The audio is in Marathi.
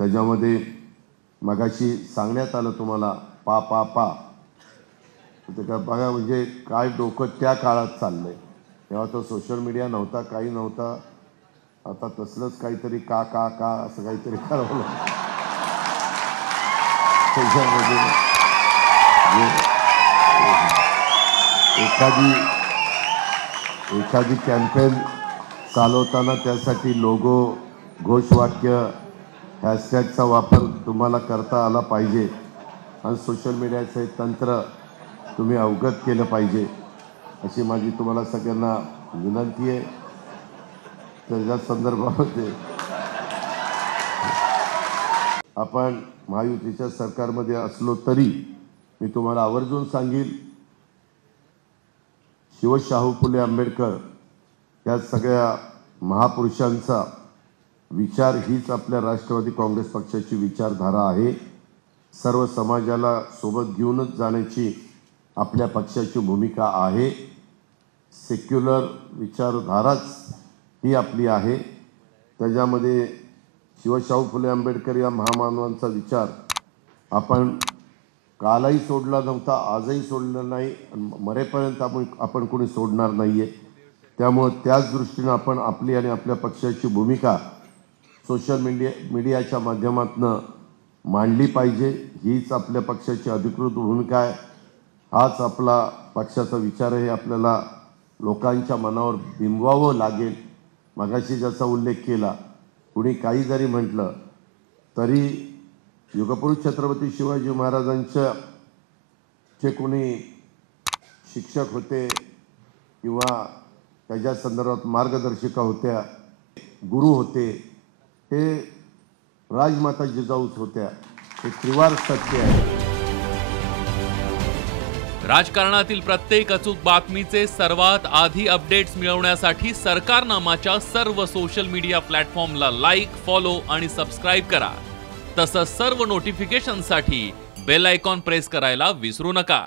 त्याच्यामध्ये मगाशी सांगण्यात आलं तुम्हाला पा पा पा का बघा म्हणजे काय डोकं त्या काळात चाललंय। तेव्हा तो सोशल मीडिया नव्हता, काही नव्हता। आता तसलंच काहीतरी का का का असं काहीतरी करावं त्याच्यामध्ये एखादी कॅम्पेन चालवताना त्यासाठी लोगो, घोषवाक्य, हॅशटॅगचा वापर तुम्हाला करता आला पाहिजे आणि सोशल मीडियाचे तंत्र तुम्ही अवगत केलं पाहिजे अशी माझी तुम्हाला सगळ्यांना विनंती आहे। त्याच्या संदर्भामध्ये आपण महायुतीच्या सरकारमध्ये असलो तरी मी तुम्हाला आवर्जून सांगेल, शिवशाहू फुले आंबेडकर या सगळ्या महापुरुषांचा विचार हीच आपल्या राष्ट्रवादी काँग्रेस पक्षाची विचारधारा आहे। सर्व समाजाला सोबत घेऊनच जाण्याची आपल्या पक्षाची भूमिका आहे। सेक्युलर विचारधाराच ही आपली आहे। त्याच्यामध्ये शिवशाहू फुले आंबेडकर या महामानवांचा विचार आपण कालही सोडला नव्हता, आजही सोडला नाही, मरेपर्यंत आपण कोणी सोडणार नाहीये। त्यामुळे त्याच दृष्टीने आपण आपली आणि आपल्या पक्षाची भूमिका सोशल मीडियाच्या माध्यमातून मांडली पाहिजे। हीच आपल्या पक्षाची अधिकृत भूमिका आहे। हाच आपला पक्षाचा विचार आहे। आपल्याला लोकांच्या मनावर बिंबवावं लागेल। मगाशी ज्याचा उल्लेख केला, कुणी काही जरी म्हटलं तरी युगपुरुष छत्रपती शिवाजी महाराजांच्या जे कोणी शिक्षक होते किंवा त्याच्या संदर्भात मार्गदर्शिका होत्या, गुरु होते, हे राजमाता जिजाऊच होत्या। हे त्रिवार सत्य आहे। राजकारणातील प्रत्येक अचूक बातमीचे सर्वात आधी अपडेट्स मिळवण्यासाठी सरकारनामाच्या सर्व सोशल मीडिया प्लॅटफॉर्मला लाईक, फॉलो आणि सबस्क्राईब करा। तसंच सर्व नोटिफिकेशनसाठी बेल आयकॉन प्रेस करायला विसरू नका।